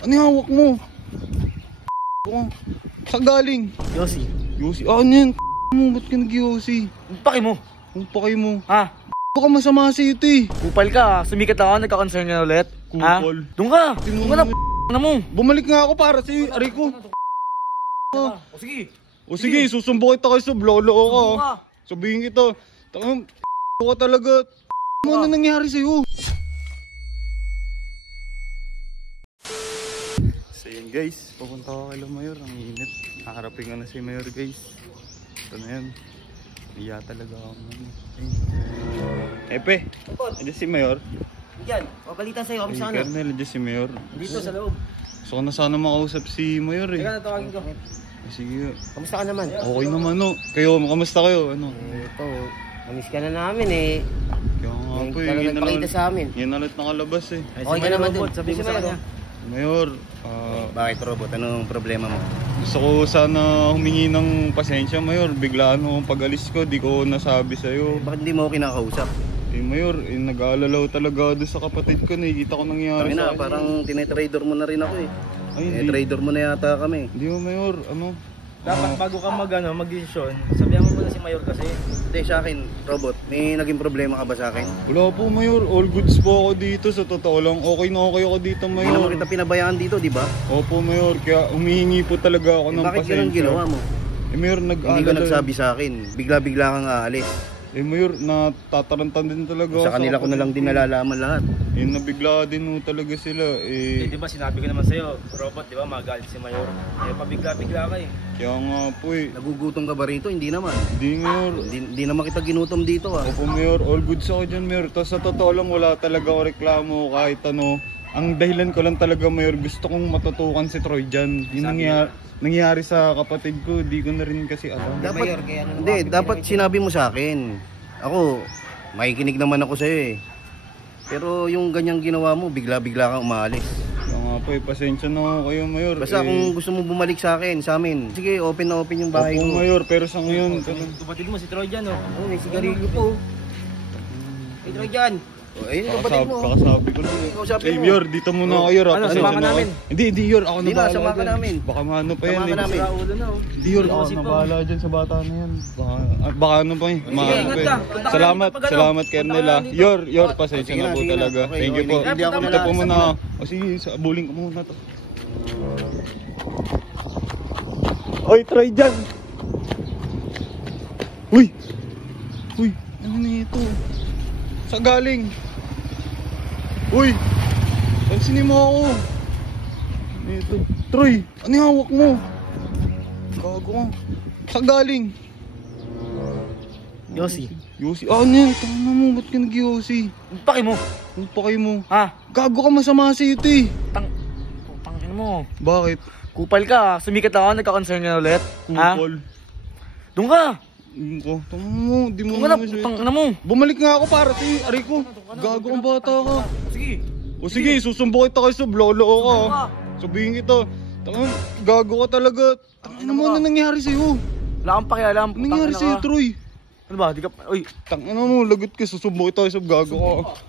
Ano yung hawak mo? Saan galing? Yossi. Yossi? Ano yan? Mo, ba't ka nag-Yossi? Ang paki mo. Ang pakay mo. Ha? Baka masama sa ito eh. Kupal ka. Sumikat ako, nagka-concern ka na ulit. Kupal. Ha? Doon ka. Doon ka na mo. Bumalik nga ako para si Rico. O sige. O sige, susumbo kita kayo sa blolo ka. Sumbong ka. Sabihin kita. Tangang ka talaga. Ano na nangyari sa'yo? So yun guys, pupunta ako kay Mayor. Ang init. Haharapin ko na si Mayor guys. Ito na yan. Iya talaga ako. Epe, andyan si Mayor. Yan, papalitan sa'yo. Kamusta ka na? Colonel, andyan si Mayor. Dito sa loob. Gusto ko na sana makausap si Mayor eh. Teka, natawagin ko. Sige. Kamusta ka naman? Okay naman no. Kayo, kamusta kayo? Ano? Ito, namiss ka na namin eh. Kaya nga po eh. Talagang nagpakita sa amin. Yan na ulit nakalabas eh. Okay ka naman dun. Sabi mo sa kanya. Mayor, Bakit Robot? Anong problema mo? gusto ko sana humingi ng pasensya Mayor. Biglaan akong pag-alis ko, di ko nasabi sa'yo. Bakit hindi mo ako kinakausap? Mayor, nag-aalalaw talaga doon sa kapatid ko. Nakikita ko nangyari Tangina, sa akin. parang tinetrader mo na rin ako eh. Ay, hindi. Tinetrader mo na yata kami. Hindi mo Mayor, ano? Dapat bago ka mag-desisyon, sabihan mo muna si Mayor kasi. Hindi, sa akin, Robot, may naging problema ka ba sa akin? Wala po Mayor, all goods po ako dito. Sa totoo lang, okay na okay ako dito Hindi Mayor. naman kita pinabayaan dito, di ba? Opo Mayor, kaya humihingi po talaga ako ng Bakit pasensya. ganun ginawa mo? Mayor, Hindi ka nag-aalala. nagsabi sa akin. Bigla-bigla kang aalis. Mayor, natatarantan din talaga ako Sa kanila ko na lang din nalalaman lahat. nabigla din ho talaga sila. Di ba sinabi ko naman sa'yo, Robot, di ba magalit si Mayor. Pabigla-bigla ka eh. Kaya nga po eh. Nagugutom ka ba rito? Hindi naman. Hindi Mayor. Hindi naman kita ginutom dito ah. Opo Mayor, all goods ako dyan Mayor. Tapos sa totoo lang wala talaga ako reklamo kahit ano. Ang dahilan ko lang talaga Mayor, gusto kong matutukan si Troy dyan. Yung nangyari sa kapatid ko, di ko na rin kasi alam. Dapat, hindi, dapat sinabi mo sa akin. Ako, makikinig naman ako sa'yo eh. Pero yung ganyang ginawa mo, bigla-bigla kang umaalis. Kaya nga po eh, pasensya na ako kayo Mayor. Basta kung gusto mo bumalik sa akin, sa amin, sige, open na open yung bahay Opo ko. Mayor, pero sa ngayon, Kapatid mo si Troy dyan, oh. Oh, may sigarilyo po. Hey, Troy dyan. Oh, ayun, kapatid mo. kakasabi ko lang. Kausapin mo. Yor, dito muna ako Yor. Ano, samahan ka namin? Hindi Yor, ako Hindi na na, bahala samahan ka dyan. namin. Baka maano pa yan Samahan ka eh. namin. Sa ulo na, oh. Hindi Yor, ako Kasi na po. bahala dyan sa bata na yan. Baka ano pa eh. Maano ingat pa ka. eh. Punta ka Salamat, dito pag ano. salamat Kernel ah. Yor, pasensya Sige na na, po sige na. talaga. Okay, Thank you okay, po. hindi ako Ito po nalalas. muna. O sige, buling ko muna to. Oy, try dyan. Uy! Uy, ano na ito? Sa galing? Uy! Pansinin mo ako. Ano ito? Troy, ano yung hawak mo? Gago ka. Sa galing? Yossi. Yossi? Ano yan? Tama mo, ba't ka nag-Yossi? Ang paki mo. Ang pakay mo. Ha? Gago ka, masama sa ito eh. Tangin mo. Bakit? Kupal ka. Sumikat ako, nagka-concern ka na ulit. Ha? Kupol. Doon ka. Yun ko. Tama mo, di mo Doon ka na. naman siya. Tangin mo. Bumalik nga ako para si Rico. Gago kang bata ka. Sige. O sige, susumbo kita kayo sa blolo ka. Sabihin kita. Tangang gago ka talaga. Tangina mo, ano nangyari sa'yo? Wala kang pakialam. Ano nangyari Tangina sa'yo, ka. Troy? Ano ba? Di ka... Uy. Tangina mo, lagot ka. Susumbo kita kayo sa gago ka.